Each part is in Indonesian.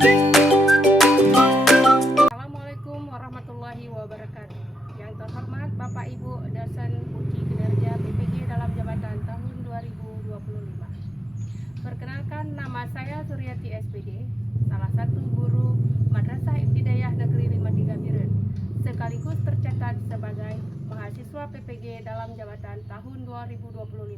Assalamualaikum warahmatullahi wabarakatuh. Yang terhormat Bapak Ibu dosen uji kinerja PPG dalam jabatan tahun 2025. Perkenalkan, nama saya Suryati SPD, salah satu guru Madrasah Ibtidaiyah Negeri 53 Biren, sekaligus tercatat sebagai mahasiswa PPG dalam jabatan tahun 2025.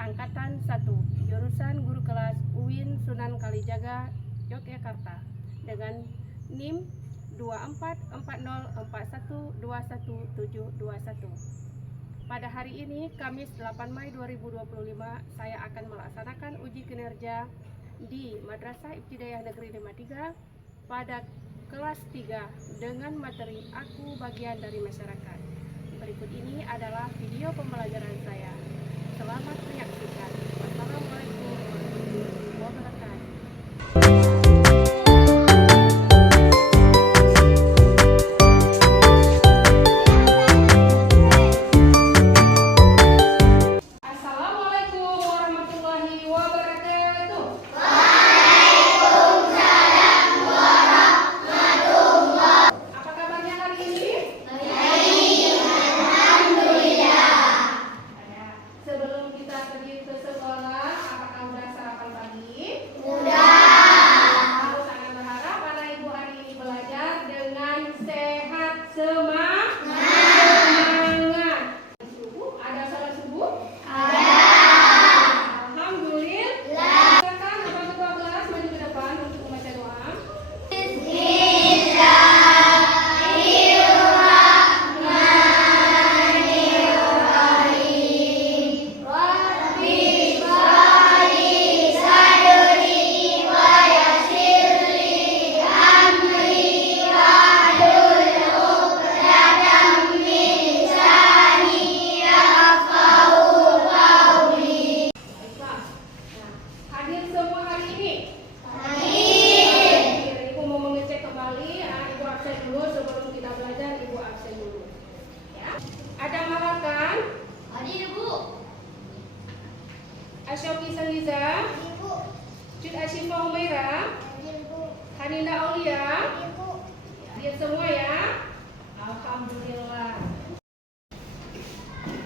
Angkatan 1, jurusan guru kelas UIN Sunan Kalijaga, Yogyakarta, dengan NIM 2440412121. Pada hari ini, Kamis 8 Mei 2025, saya akan melaksanakan uji kinerja di Madrasah Ibtidaiyah Negeri 53 pada kelas 3 dengan materi Aku Bagian dari Masyarakat. Berikut ini adalah video pembelajaran saya. Selamat menyaksikan. Wassalamualaikum warahmatullahi wabarakatuh. Asyoki Saliza, Cud Asyifa Humaira, Hanina Aulia, lihat semua ya. Alhamdulillah.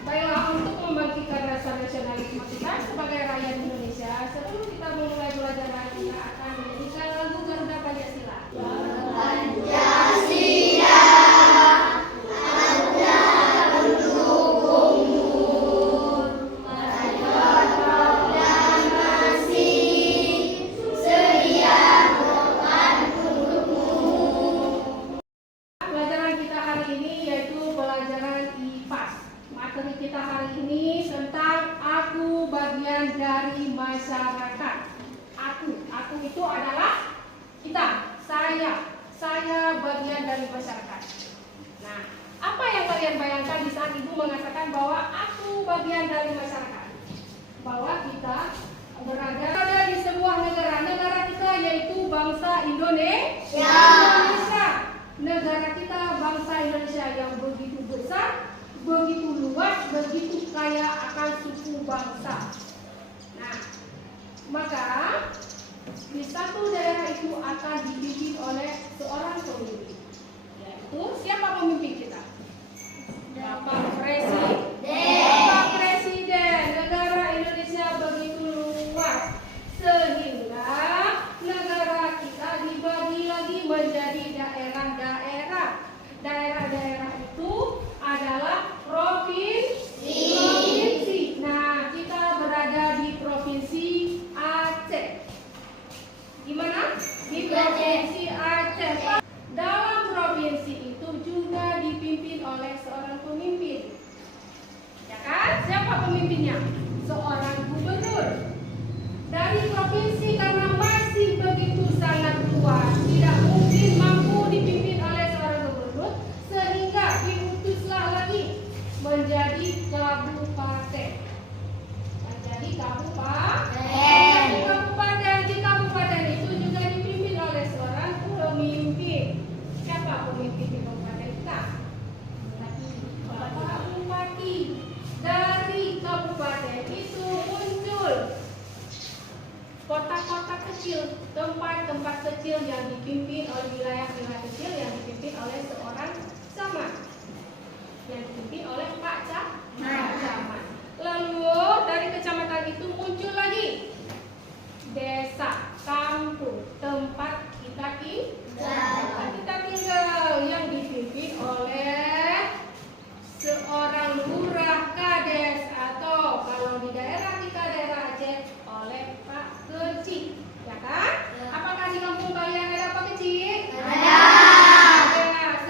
Baiklah, untuk membangkitkan rasa nasionalisme kita sebagai rakyat Indonesia, sebelum kita memulai belajar lagi, kita akan menyanyikan lagu Garuda Pancasila. Materi kita hari ini tentang aku bagian dari masyarakat. Aku itu adalah kita, saya bagian dari masyarakat. Nah, apa yang kalian bayangkan di saat ibu mengatakan bahwa aku bagian dari masyarakat? Bahwa kita berada di sebuah negara kita yaitu bangsa Indonesia. Negara kita bangsa Indonesia yang begitu besar, begitu luas, begitu kaya akan suku bangsa. Nah, maka di satu daerah itu akan dipimpin oleh seorang pemimpin. Yaitu siapa pemimpin kita? Bapak Presiden. Bapak Presiden. Negara Indonesia begitu luas sehingga negara kita dibagi lagi menjadi daerah-daerah. Daerah-daerah itu adalah provinsi. Nah, kita berada di provinsi Aceh. Di mana? Di provinsi Aceh. Dalam provinsi itu juga dipimpin oleh seorang pemimpin. Ya kan? Siapa pemimpinnya? Seorang gubernur. Dari provinsi karena masih begitu sangat luas, tidak mungkin mampu dipimpin oleh seorang gubernur, sehingga diutuslah lagi menjadi kabupaten. Menjadi kabupaten. Di kabupaten itu juga dipimpin oleh seorang pemimpin. Siapa pemimpin di kabupaten kita? Bapak Bupati. Dari kabupaten itu muncul kota-kota kecil, tempat kecil yang dipimpin oleh wilayah-wilayah kecil yang dipimpin oleh seorang camat, yang dipimpin oleh Pak Camat. Lalu dari kecamatan itu muncul lagi desa, kampung, tempat kita tinggal yang dipimpin oleh seorang lurah kades, atau kalau di daerah kita daerah Aceh oleh Pak Kecik, ya kan? Apakah di kampung kalian ada Pak Kecik? Ada.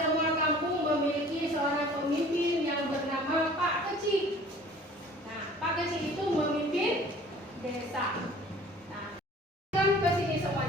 Semua kampung memiliki seorang pemimpin yang bernama Pak Kecik. Nah, Pak Kecik itu memimpin desa. Nah, kan ke sini semuanya.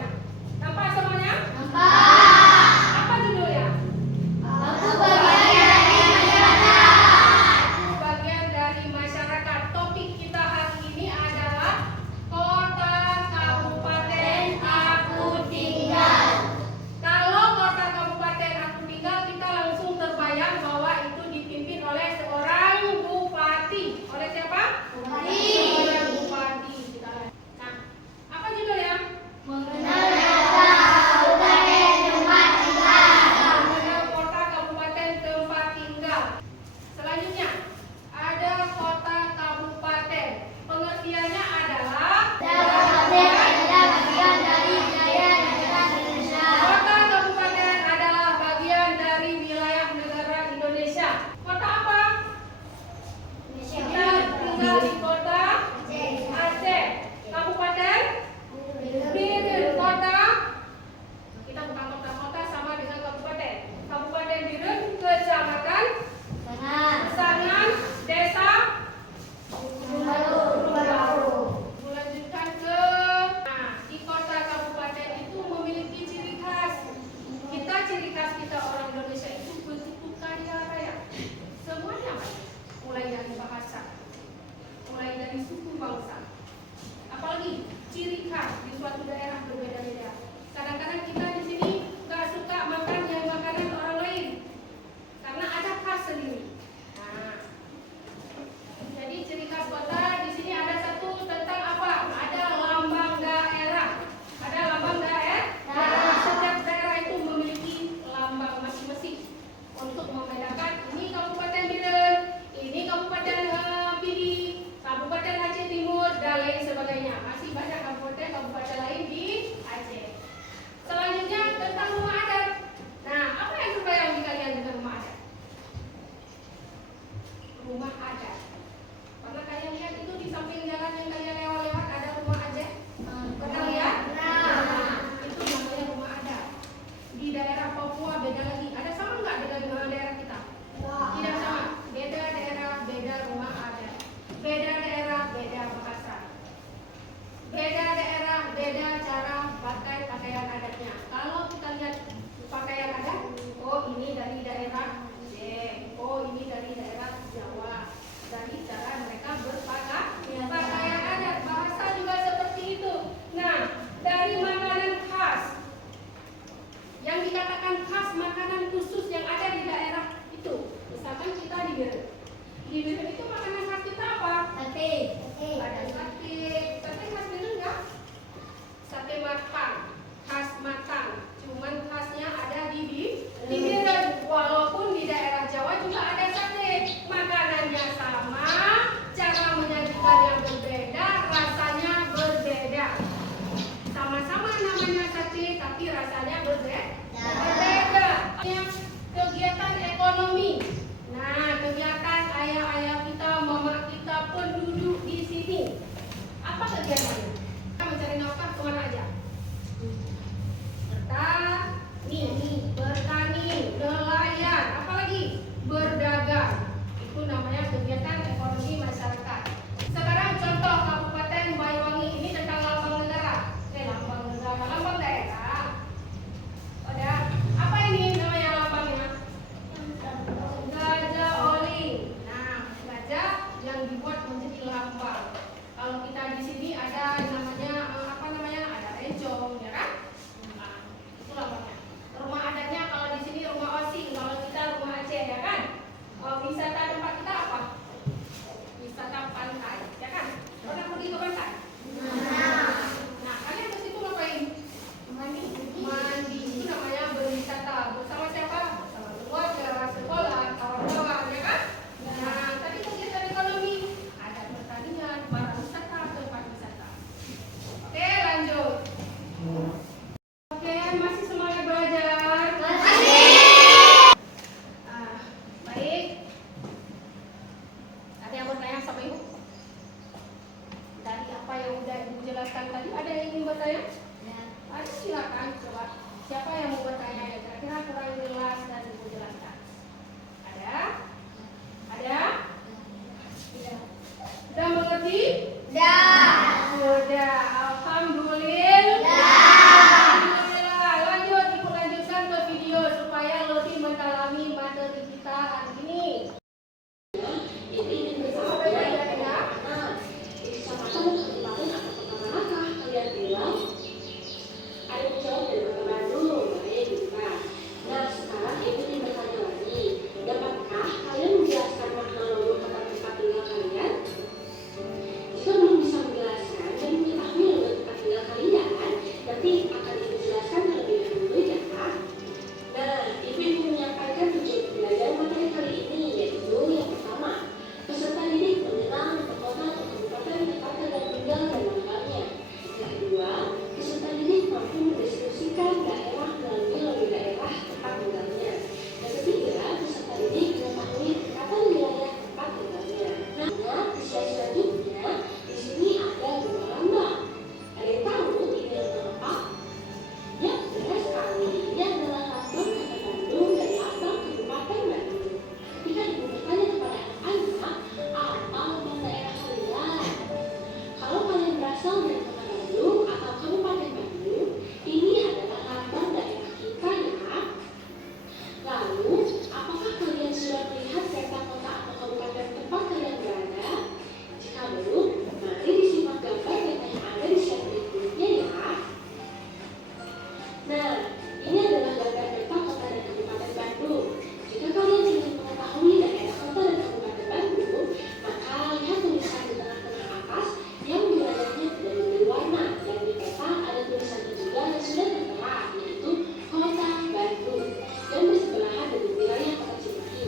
Nah, ini adalah gambar peta kota dan Kabupaten Bandung. Jika kalian ingin mengetahui daerah kota dan Kabupaten Bandung, maka lihat tulisan di tengah-tengah atas yang wilayahnya tidak diberi warna, dan di peta ada tulisannya juga yang sudah tertera, yaitu Kota Bandung, dan bersebelahan dengan wilayah Kota Cimahi.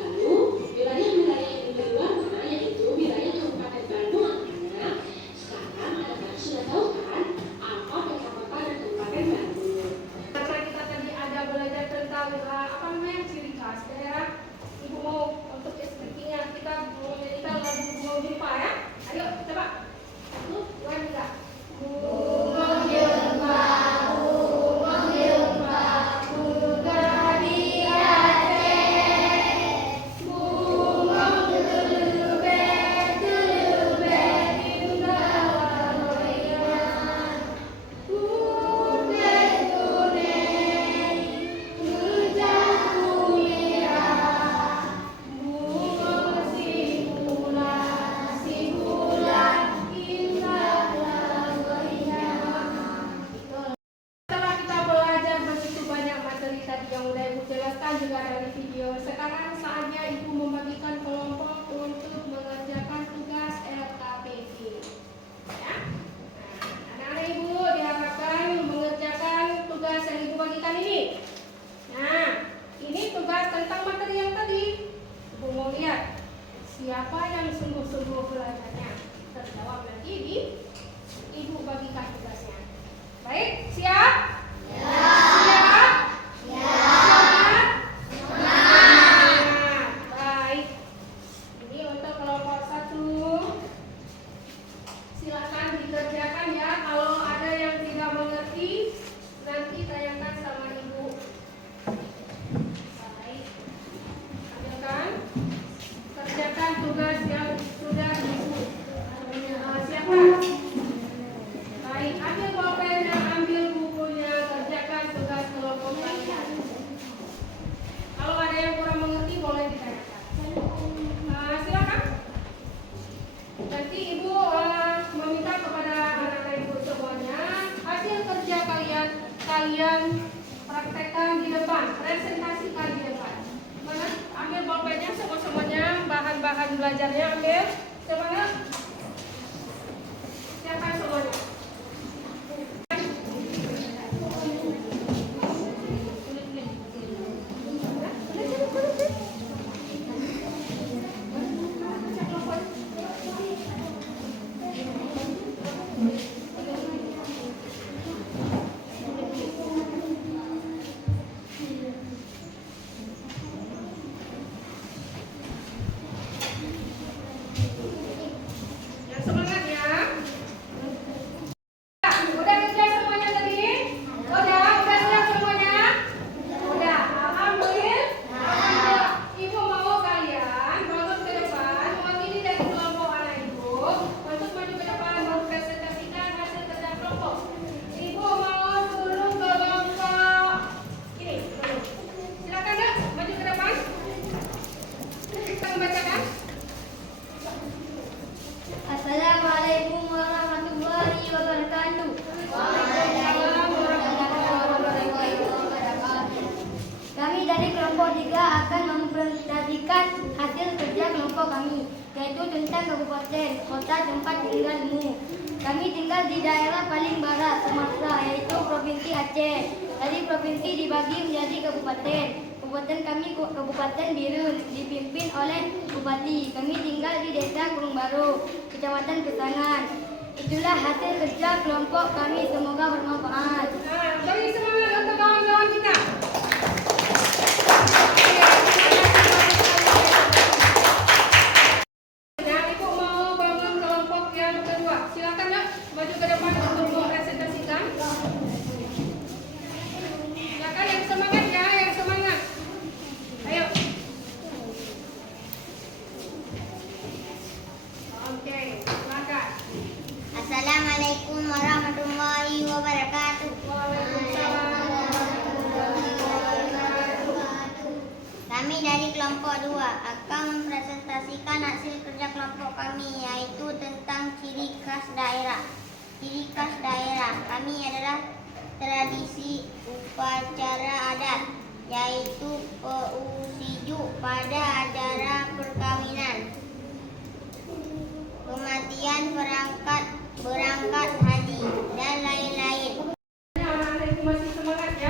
Lalu, wilayah-wilayah yang diberi warna yaitu wilayah Kabupaten Bandung angkanya. Sekarang anak-anak sudah tahu kan apa peta kota dan Kabupaten Bandung? Karena kita tadi ada belajar tentang apa namanya ciri khas daerah. Ibu mau untuk speakingnya kita mau menyanyikan lagu Bunga Jumpa ya. Ayo coba. 1, 2, 3. Bunga Jumpa, Bunga Jumpa, bunga di Aceh. Bunga tulubek, tulubek, indah loyang. Kuning kuning, hijau merah, bunga simpulan indah loyang. Setelah kita belajar begitu banyak materi tadi yang udah Ibu jelaskan juga dari video, sekarang saatnya Ibu membagikan kelompok untuk mengerjakan tugas LKPP. Ya. Nah, anak-anak Ibu diharapkan mengerjakan tugas yang Ibu bagikan ini. Nah, ini tugas tentang materi yang tadi. Ibu mau lihat siapa yang sungguh-sungguh belajarnya. Terjawab nanti di Ibu bagikan tugasnya. Baik, siap? Siap? Semangat? Semangat. Baik. Ini untuk kelompok 1. Silakan dikerjakan ya. Kalau ada yang tidak mengerti, nanti tanyakan sama Ibu. Baik. Ambilkan. Kerjakan tugas yang sudah Ibu. Siapa? Baik, ambil pulpennya, ambil bukunya, kerjakan tugas kelompok kalian. Kalau ada yang kurang mengerti boleh ditanyakan. Silakan. Nanti Ibu meminta kepada anak-anak Ibu semuanya hasil kerja kalian praktekkan di depan, presentasikan di depan. Mana? Ambil pulpennya semuanya, bahan-bahan belajarnya ambil. Semuanya. Siapkan semuanya. Yang semangat ya. Udah ngejar semuanya tadi? Udah siap semuanya? Udah. Alhamdulillah. Ibu mau kalian bangun ke depan, mewakili dari kelompok anak Ibu untuk maju ke depan mempresentasikan hasil kerja kelompok. Ibu mau dulu ke kelompok ini dulu. Silakan deh, maju ke depan. Kita membacakan. Assalamualaikum warahmatullahi wabarakatuh. Waalaikumsalam warahmatullahi wabarakatuh. Kami dari kelompok 3 akan mempresentasikan hasil kerja kelompok kami, yaitu tentang kabupaten, kota tempat tinggalmu. Kami tinggal di daerah paling barat Sumatera, yaitu Provinsi Aceh. Dari provinsi dibagi menjadi kabupaten. Kabupaten kami Kabupaten Birun, dipimpin oleh Bupati. Kami tinggal di Desa Gunung Baru, Kecamatan Kesangan. Itulah hasil kerja kelompok kami, semoga bermanfaat. Nah, beri semangat untuk kawan-kawan kita. Nah, Ibu mau bangun kelompok yang kedua. Silakan ya, maju ke depan untuk mempresentasikan. Silakan yang semangat ya, yang semangat. Ayo. Oke, silakan. Assalamualaikum warahmatullahi wabarakatuh. Waalaikumsalam warahmatullahi wabarakatuh. Kami dari kelompok 2 akan mempresentasikan hasil kerja kelompok kami, yaitu tentang ciri khas daerah. Ciri khas daerah kami adalah tradisi upacara adat, yaitu Peusiju pada acara perkawinan, kematian, berangkat haji, dan lain-lain. Anak-anak itu masih semangat ya.